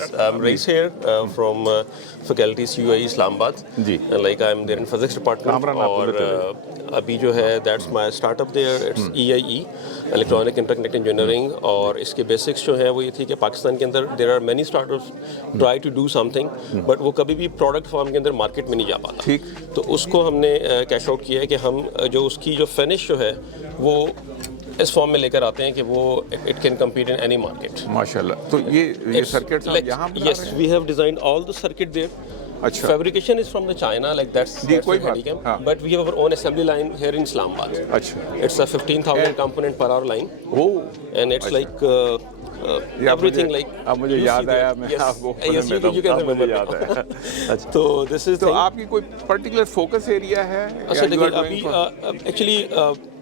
I'm Rais here from faculty CUI Islamabad. G Like I'm there in physics department. اور ابھی جو ہے that's my startup there. It's EIE, Electronic Interconnect Engineering. اور اس کے basics جو ہیں وہ یہ تھی کہ پاکستان کے اندر there are many startups try to do something but وہ کبھی بھی پروڈکٹ فارم کے اندر مارکیٹ میں نہیں جا پاتا. ٹھیک. تو اس کو ہم نے کیش آؤٹ کیا ہے کہ ہم جو اس کی جو فنش جو ہے وہ اس فارم میں لے کر آتے ہیں کہ وہ it can compete in any market. ماشاء اللہ. تو یہ سرکٹ یہاں بنا رہے ہیں؟ Yes, we have designed all the circuit there. اچھا. Fabrication is from the China, like that's کوئی the بات handicap. ہاں. But we have our own assembly line here in Islamabad. اچھا. It's a 15,000 component per hour line. وہ And it's like everything like. اب مجھے یاد آیا میں آپ کو مجھے یاد آیا. اچھا. تو this is. تو آپ کی کوئی پرٹیکولر فوکس ایریا ہے؟ اچھا دیکھیے ابھی actually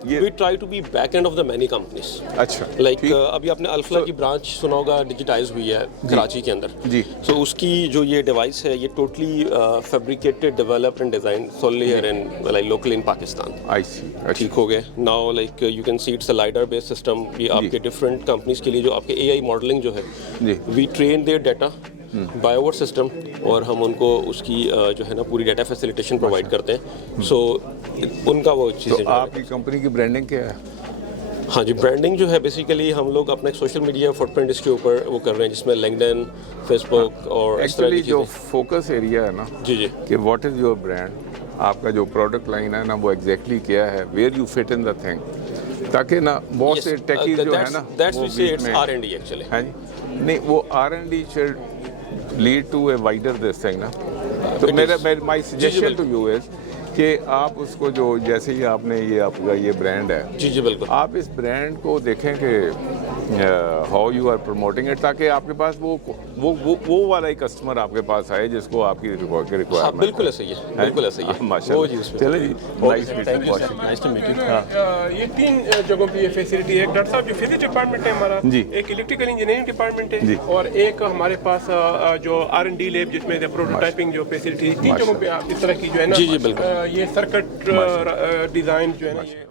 we try to be back end of the many companies. اچھا. لائک ابھی آپ نے الفلا کی برانچ سنا ہوگا ڈیجیٹائز ہوئی ہے کراچی کے اندر. جی. سو اس کی جو یہ ڈیوائس ہے یہ totally fabricated developed and design solely here in like local in Pakistan. I see. ٹھیک ہو گئے. Now like you can see it's a lidar base system. یہ آپ کے ڈفرینٹ کمپنیز کے لیے جو آپ کے اے آئی ماڈلنگ جو ہے we train their data by our system اور ہم ان کو اس کی جو ہے نا پوری ڈیٹا فیسیلیٹیشن پرووائڈ کرتے ہیں. سو ان کا وہ چیزیں. تو آپ کی کمپنی کی برانڈنگ کیا ہے؟ ہاں جی برانڈنگ جو ہے بیسیکلی ہم لوگ اپنا ایک سوشل میڈیا فٹ پرنٹ اس کے اوپر وہ کر رہے ہیں جس میں لنکڈن فیس بک اور ایکچولی جو فوکس ایریا ہے نا جی جی کہ واٹ از یور برانڈ، آپ کا جو پروڈکٹ لائن ہے نا وہ ایگزیکٹلی کیا ہے، where you fit in the thing, تاکہ نا بہت سے ٹیکیز جو ہے نا وہ بیچ میں R&D ایکچولی. ہاں جی نہیں وہ R&D should lead to a wider this thing نا. تو my suggestion to you is کہ آپ اس کو جو جیسے ہی آپ نے یہ آپ کا یہ برانڈ ہے جی جی بالکل آپ اس برانڈ کو دیکھیں کہ how you are promoting it تاکہ آپ کے پاس وہ والا ہی کسٹمر آپ کے پاس آئے جس کو آپ کی ریکوائرمنٹ. بالکل ایسا ہی ہے بالکل ایسا ہی ہے. ماشاء اللہ. چلیں جی نائس ٹو میٹ یو. یہ تین جگہوں پہ یہ فیسلٹی ہے. ڈاکٹر صاحب جو فزکس ڈپارٹمنٹ ہے ہمارا جی ایک الیکٹریکل انجینئرنگ ڈپارٹمنٹ ہے اور ایک ہمارے پاس جو R&D لیب جس میں پروٹوٹائپنگ جو فیسلٹی تین جگہوں پہ آپ اس طرح کی جو ہے نا جی جی بالکل یہ سرکٹ ڈیزائن جو ہے نا یہ